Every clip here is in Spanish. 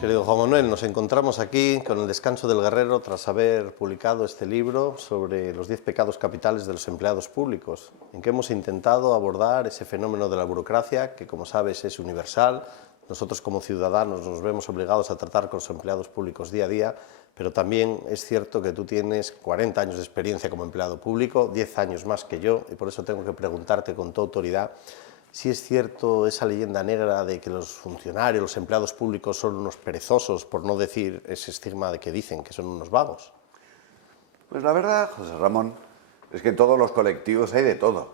Querido Juan Manuel, nos encontramos aquí con el descanso del guerrero tras haber publicado este libro sobre los 10 pecados capitales de los empleados públicos, en que hemos intentado abordar ese fenómeno de la burocracia que, como sabes, es universal. Nosotros como ciudadanos nos vemos obligados a tratar con los empleados públicos día a día, pero también es cierto que tú tienes 40 años de experiencia como empleado público, 10 años más que yo, y por eso tengo que preguntarte con toda autoridad si es cierto esa leyenda negra de que los funcionarios, los empleados públicos son unos perezosos, por no decir ese estigma de que dicen que son unos vagos. Pues la verdad, José Ramón, es que en todos los colectivos hay de todo.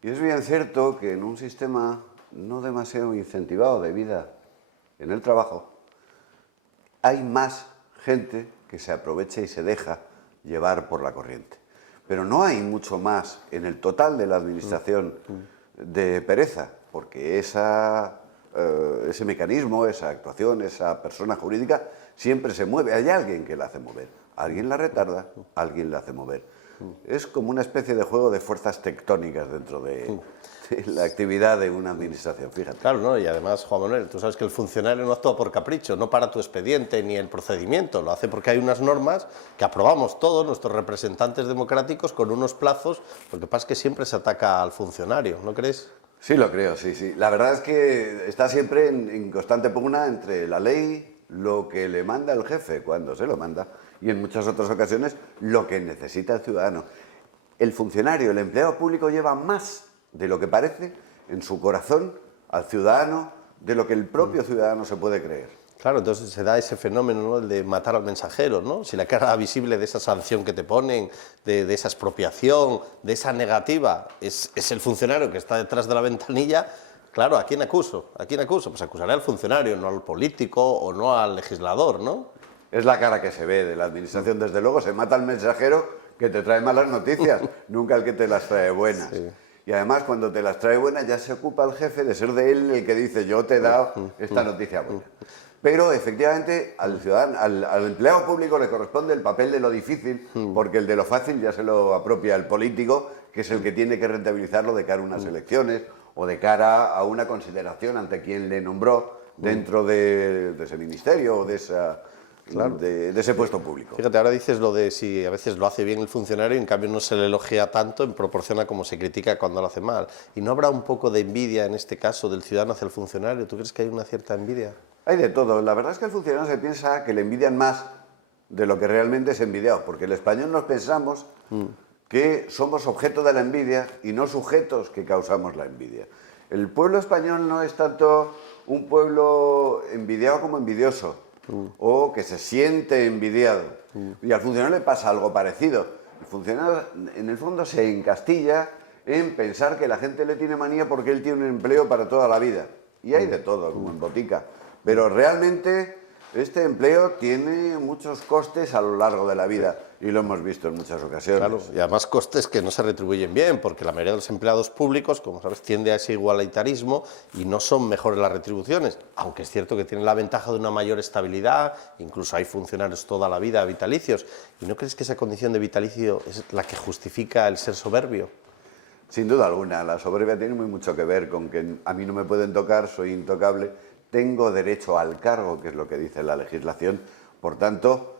Y es bien cierto que en un sistema no demasiado incentivado de vida en el trabajo, hay más gente que se aprovecha y se deja llevar por la corriente. Pero no hay mucho más en el total de la administración de pereza, porque ese mecanismo, esa actuación, esa persona jurídica siempre se mueve. Hay alguien que la hace mover. Alguien la retarda, alguien la hace mover. Es como una especie de juego de fuerzas tectónicas dentro de la actividad de una administración, fíjate. Claro, ¿no? Y además, Juan Manuel, tú sabes que el funcionario no actúa por capricho, no para tu expediente ni el procedimiento, lo hace porque hay unas normas que aprobamos todos, nuestros representantes democráticos, con unos plazos. Lo que pasa es que siempre se ataca al funcionario, ¿no crees? Sí, lo creo, sí, sí. La verdad es que está siempre en constante pugna entre la ley, lo que le manda el jefe cuando se lo manda, y en muchas otras ocasiones lo que necesita el ciudadano. El funcionario, el empleado público lleva más de lo que parece en su corazón al ciudadano de lo que el propio ciudadano se puede creer. Claro, entonces se da ese fenómeno, ¿no?, el de matar al mensajero, ¿no? Si la cara visible de esa sanción que te ponen, de esa expropiación, de esa negativa, es el funcionario que está detrás de la ventanilla. Claro, ¿a quién acuso? ¿A quién acuso? Pues acusaré al funcionario, no al político o no al legislador, ¿no? Es la cara que se ve de la administración, desde luego. Se mata al mensajero que te trae malas noticias, nunca el que te las trae buenas. Sí. Y además, cuando te las trae buenas, ya se ocupa el jefe de ser de él el que dice: yo te he dado esta noticia buena. Pero efectivamente al ciudadano, al empleado público le corresponde el papel de lo difícil, porque el de lo fácil ya se lo apropia el político, que es el que tiene que rentabilizarlo de cara a unas elecciones o de cara a una consideración ante quien le nombró dentro de ese ministerio o de esa... Claro. De ese puesto público. Fíjate, ahora dices lo de si a veces lo hace bien el funcionario y en cambio no se le elogia tanto en proporción a como se critica cuando lo hace mal. ¿Y no habrá un poco de envidia en este caso del ciudadano hacia el funcionario? ¿Tú crees que hay una cierta envidia? Hay de todo. La verdad es que el funcionario se piensa que le envidian más de lo que realmente es envidiado, porque el español nos pensamos que somos objeto de la envidia y no sujetos que causamos la envidia. El pueblo español no es tanto un pueblo envidiado como envidioso, o que se siente envidiado. Y al funcionario le pasa algo parecido. El funcionario, en el fondo, se encastilla en pensar que la gente le tiene manía porque él tiene un empleo para toda la vida. Y hay de todo, como en botica. Pero realmente este empleo tiene muchos costes a lo largo de la vida. Y lo hemos visto en muchas ocasiones. Claro, y además costes que no se retribuyen bien, porque la mayoría de los empleados públicos, como sabes, tiende a ese igualitarismo y no son mejores las retribuciones, aunque es cierto que tienen la ventaja de una mayor estabilidad, incluso hay funcionarios toda la vida vitalicios. ¿Y no crees que esa condición de vitalicio es la que justifica el ser soberbio? Sin duda alguna, la soberbia tiene muy mucho que ver con que a mí no me pueden tocar, soy intocable, tengo derecho al cargo, que es lo que dice la legislación, por tanto,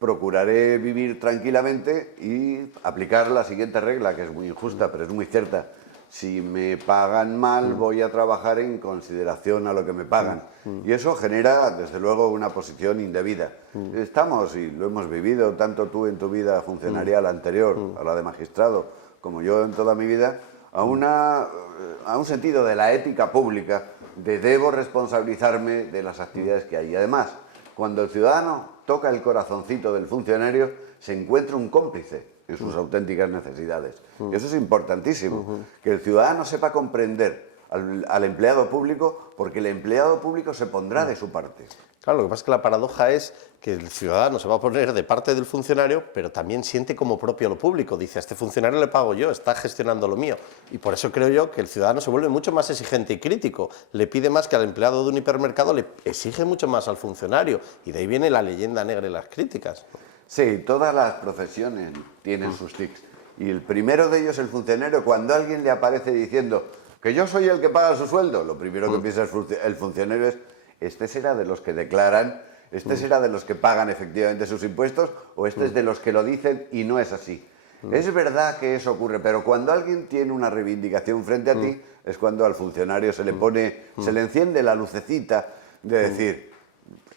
procuraré vivir tranquilamente y aplicar la siguiente regla, que es muy injusta, pero es muy cierta. Si me pagan mal, voy a trabajar en consideración a lo que me pagan. Y eso genera, desde luego, una posición indebida. Estamos, y lo hemos vivido, tanto tú en tu vida funcionarial anterior, a la de magistrado, como yo en toda mi vida, a un sentido de la ética pública, de debo responsabilizarme de las actividades que hay. Y además, cuando el ciudadano toca el corazoncito del funcionario, se encuentra un cómplice en sus auténticas necesidades. Y eso es importantísimo, que el ciudadano sepa comprender al empleado público, porque el empleado público se pondrá de su parte. Claro, lo que pasa es que la paradoja es que el ciudadano se va a poner de parte del funcionario, pero también siente como propio lo público. Dice, a este funcionario le pago yo, está gestionando lo mío. Y por eso creo yo que el ciudadano se vuelve mucho más exigente y crítico. Le pide más que al empleado de un hipermercado, le exige mucho más al funcionario. Y de ahí viene la leyenda negra y las críticas. Sí, todas las profesiones tienen sus tics. Y el primero de ellos, el funcionario, cuando alguien le aparece diciendo que yo soy el que paga su sueldo, lo primero que piensa el funcionario es: este será de los que declaran, este será de los que pagan efectivamente sus impuestos, o este es de los que lo dicen y no es así. Es verdad que eso ocurre, pero cuando alguien tiene una reivindicación frente a ti, es cuando al funcionario se le pone, se le enciende la lucecita de decir,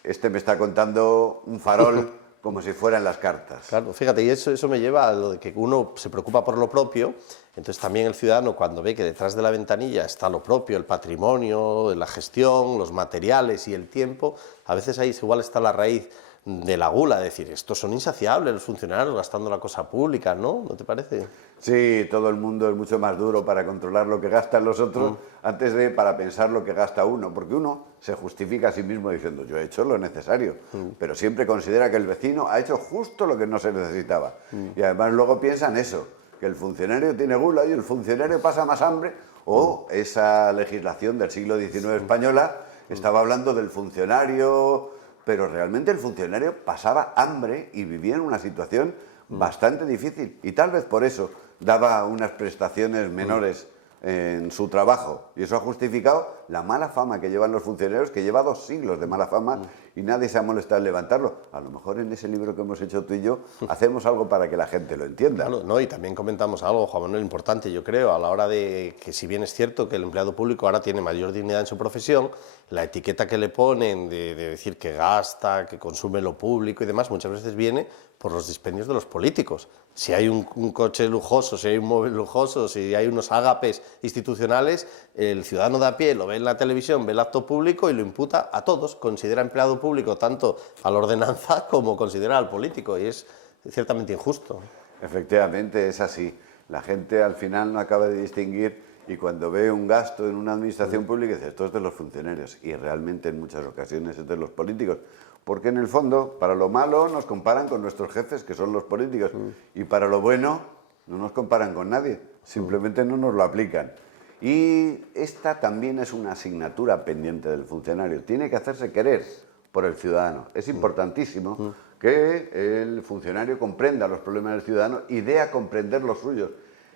este me está contando un farol como si fueran las cartas. Claro, fíjate, y eso me lleva a lo de que uno se preocupa por lo propio, entonces también el ciudadano cuando ve que detrás de la ventanilla está lo propio, el patrimonio, la gestión, los materiales y el tiempo, a veces ahí igual está la raíz de la gula, de decir, estos son insaciables los funcionarios gastando la cosa pública, ¿no? ¿No te parece? Sí, todo el mundo es mucho más duro para controlar lo que gastan los otros antes de para pensar lo que gasta uno, porque uno se justifica a sí mismo diciendo yo he hecho lo necesario, pero siempre considera que el vecino ha hecho justo lo que no se necesitaba. Y además luego piensan eso, que el funcionario tiene gula y el funcionario pasa más hambre, o esa legislación del siglo XIX española estaba hablando del funcionario, pero realmente el funcionario pasaba hambre y vivía en una situación bastante difícil, y tal vez por eso daba unas prestaciones menores en su trabajo, y eso ha justificado la mala fama que llevan los funcionarios, que lleva 2 siglos de mala fama y nadie se ha molestado en levantarlo. A lo mejor en ese libro que hemos hecho tú y yo hacemos algo para que la gente lo entienda. Claro, ¿no? Y también comentamos algo, Juan Manuel, importante, yo creo, a la hora de que si bien es cierto que el empleado público ahora tiene mayor dignidad en su profesión, la etiqueta que le ponen de decir que gasta, que consume lo público y demás, muchas veces viene por los dispendios de los políticos. Si hay un coche lujoso, si hay un móvil lujoso, si hay unos ágapes institucionales, el ciudadano de a pie lo ve en la televisión, ve el acto público y lo imputa a todos, considera empleado público tanto a la ordenanza como considera al político, y es ciertamente injusto. Efectivamente, es así. La gente al final no acaba de distinguir, y cuando ve un gasto en una administración pública dice, esto es de los funcionarios, y realmente en muchas ocasiones es de los políticos. Porque en el fondo, para lo malo nos comparan con nuestros jefes, que son los políticos, y para lo bueno no nos comparan con nadie, simplemente no nos lo aplican. Y esta también es una asignatura pendiente del funcionario, tiene que hacerse querer por el ciudadano. Es importantísimo que el funcionario comprenda los problemas del ciudadano y dé a comprender los suyos.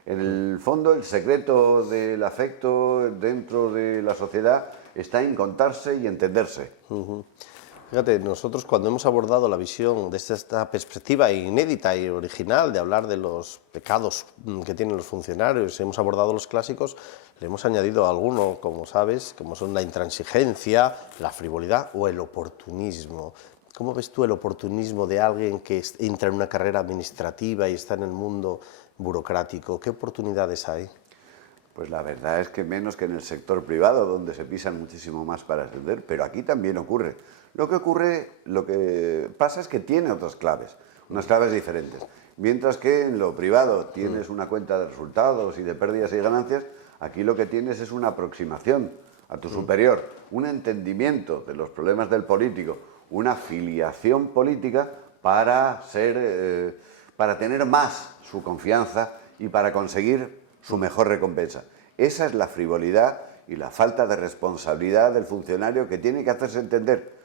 En el fondo, el secreto del afecto dentro de la sociedad está en contarse y entenderse. Fíjate, nosotros cuando hemos abordado la visión desde esta perspectiva inédita y original de hablar de los pecados que tienen los funcionarios, hemos abordado los clásicos, le hemos añadido alguno, como sabes, como son la intransigencia, la frivolidad o el oportunismo. ¿Cómo ves tú el oportunismo de alguien que entra en una carrera administrativa y está en el mundo burocrático? ¿Qué oportunidades hay? Pues la verdad es que menos que en el sector privado, donde se pisan muchísimo más para ascender, pero aquí también ocurre. Lo que pasa es que tiene otras claves, unas claves diferentes. Mientras que en lo privado tienes una cuenta de resultados y de pérdidas y ganancias, aquí lo que tienes es una aproximación a tu superior, un entendimiento de los problemas del político, una filiación política para tener más su confianza y para conseguir su mejor recompensa. Esa es la frivolidad y la falta de responsabilidad del funcionario, que tiene que hacerse entender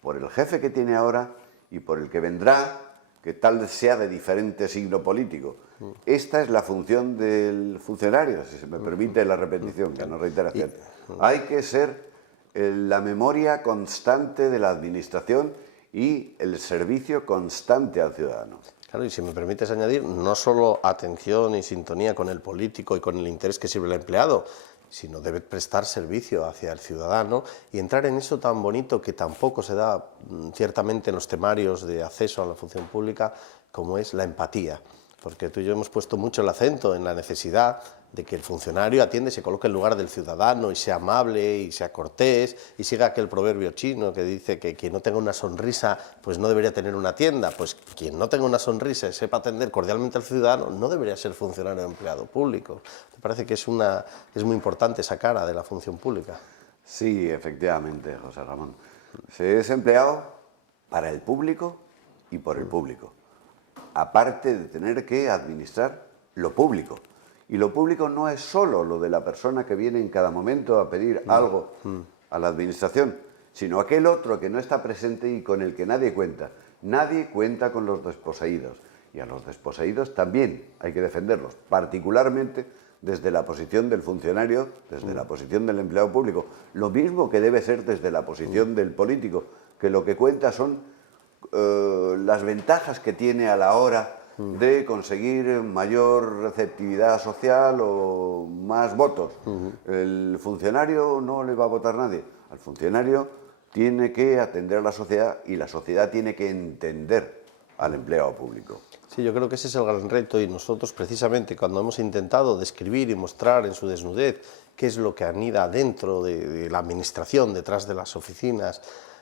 por el jefe que tiene ahora y por el que vendrá, que tal vez sea de diferente signo político. Esta es la función del funcionario, si se me permite la repetición, que no reiteración. Hay que ser la memoria constante de la administración y el servicio constante al ciudadano. Claro, y si me permites añadir, no solo atención y sintonía con el político y con el interés que sirve el empleado, sino debe prestar servicio hacia el ciudadano y entrar en eso tan bonito que tampoco se da ciertamente en los temarios de acceso a la función pública, como es la empatía. Porque tú y yo hemos puesto mucho el acento en la necesidad de que el funcionario atiende y se coloque en lugar del ciudadano y sea amable y sea cortés y siga aquel proverbio chino que dice que quien no tenga una sonrisa pues no debería tener una tienda. Pues quien no tenga una sonrisa y sepa atender cordialmente al ciudadano no debería ser funcionario o empleado público. ¿Te parece que es muy importante esa cara de la función pública? Sí, efectivamente, José Ramón. Se es empleado para el público y por el público, aparte de tener que administrar lo público. Y lo público no es solo lo de la persona que viene en cada momento a pedir algo a la administración, sino aquel otro que no está presente y con el que nadie cuenta. Nadie cuenta con los desposeídos. Y a los desposeídos también hay que defenderlos, particularmente desde la posición del funcionario, desde la posición del empleado público, lo mismo que debe ser desde la posición del político, que lo que cuenta son las ventajas que tiene a la hora de conseguir mayor receptividad social o más votos. El funcionario no le va a votar nadie. Al funcionario tiene que atender a la sociedad y la sociedad tiene que entender al empleado público. Sí, yo creo que ese es el gran reto y nosotros precisamente cuando hemos intentado describir y mostrar en su desnudez qué es lo que anida dentro de la administración, detrás de las oficinas,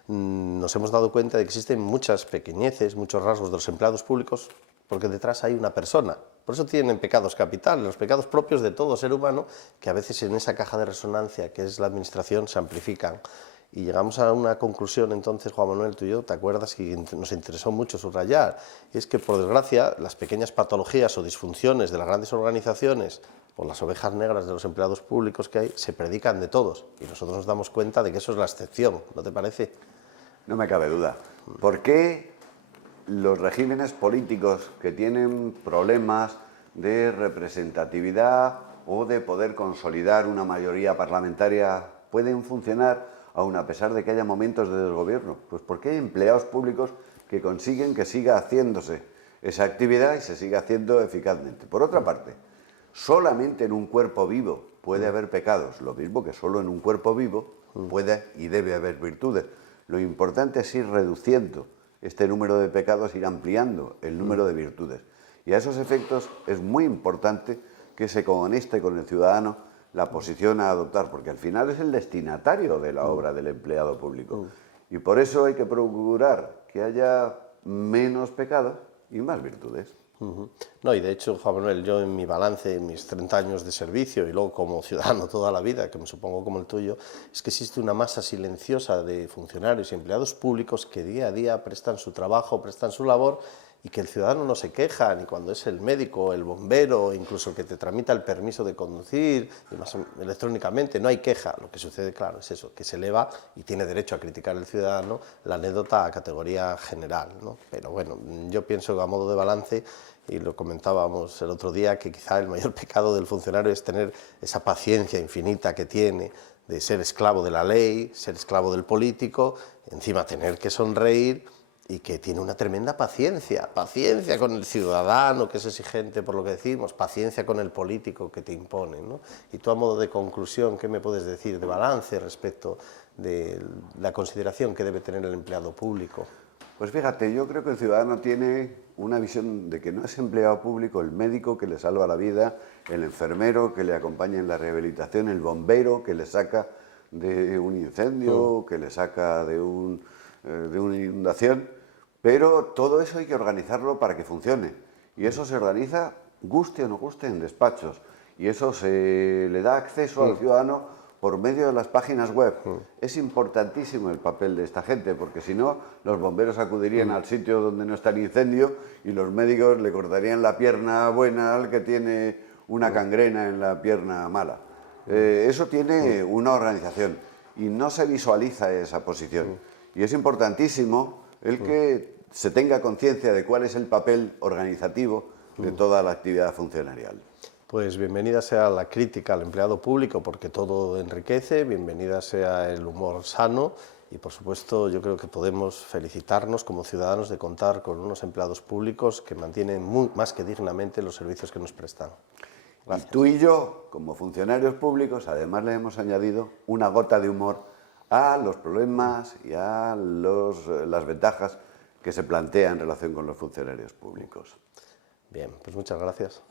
nos hemos dado cuenta de que existen muchas pequeñeces, muchos rasgos de los empleados públicos, porque detrás hay una persona. Por eso tienen pecados capitales, los pecados propios de todo ser humano, que a veces en esa caja de resonancia que es la administración se amplifican. Y llegamos a una conclusión entonces, Juan Manuel, tú y yo, ¿te acuerdas? Y nos interesó mucho subrayar, y es que por desgracia las pequeñas patologías o disfunciones de las grandes organizaciones o las ovejas negras de los empleados públicos que hay se predican de todos y nosotros nos damos cuenta de que eso es la excepción, ¿no te parece? No me cabe duda. ¿Por qué los regímenes políticos que tienen problemas de representatividad o de poder consolidar una mayoría parlamentaria pueden funcionar aun a pesar de que haya momentos de desgobierno? Pues porque hay empleados públicos que consiguen que siga haciéndose esa actividad y se siga haciendo eficazmente. Por otra parte, solamente en un cuerpo vivo puede haber pecados, lo mismo que solo en un cuerpo vivo puede y debe haber virtudes. Lo importante es ir reduciendo este número de pecados, ir ampliando el número de virtudes. Y a esos efectos es muy importante que se conecte con el ciudadano la posición a adoptar, porque al final es el destinatario de la obra del empleado público. Y por eso hay que procurar que haya menos pecados y más virtudes. No, y de hecho, Juan Manuel, yo en mi balance, en mis 30 años de servicio y luego como ciudadano toda la vida, que me supongo como el tuyo, es que existe una masa silenciosa de funcionarios y empleados públicos que día a día prestan su trabajo, prestan su labor y que el ciudadano no se queja, ni cuando es el médico, el bombero, incluso el que te tramita el permiso de conducir, y más electrónicamente, no hay queja. Lo que sucede, claro, es eso, que se eleva y tiene derecho a criticar el ciudadano la anécdota a categoría general, ¿no? Pero bueno, yo pienso que a modo de balance, y lo comentábamos el otro día, que quizá el mayor pecado del funcionario es tener esa paciencia infinita que tiene de ser esclavo de la ley, ser esclavo del político, encima tener que sonreír, y que tiene una tremenda paciencia con el ciudadano que es exigente por lo que decimos, paciencia con el político que te impone, ¿no? Y tú a modo de conclusión, ¿qué me puedes decir de balance respecto de la consideración que debe tener el empleado público? Pues fíjate, yo creo que el ciudadano tiene una visión de que no es empleado público el médico que le salva la vida, el enfermero que le acompaña en la rehabilitación, el bombero que le saca de un incendio, que le saca de una inundación. Pero todo eso hay que organizarlo para que funcione. Y eso se organiza, guste o no guste, en despachos. Y eso se le da acceso al ciudadano por medio de las páginas web. Es importantísimo el papel de esta gente, porque si no, los bomberos acudirían al sitio donde no está el incendio y los médicos le cortarían la pierna buena al que tiene una gangrena en la pierna mala. Eso tiene una organización y no se visualiza esa posición. Y es importantísimo el que se tenga conciencia de cuál es el papel organizativo de toda la actividad funcionarial. Pues bienvenida sea la crítica al empleado público, porque todo enriquece, bienvenida sea el humor sano y, por supuesto, yo creo que podemos felicitarnos como ciudadanos de contar con unos empleados públicos que mantienen más que dignamente los servicios que nos prestan. Gracias. Y tú y yo, como funcionarios públicos, además le hemos añadido una gota de humor a los problemas y a las ventajas que se plantean en relación con los funcionarios públicos. Bien, pues muchas gracias.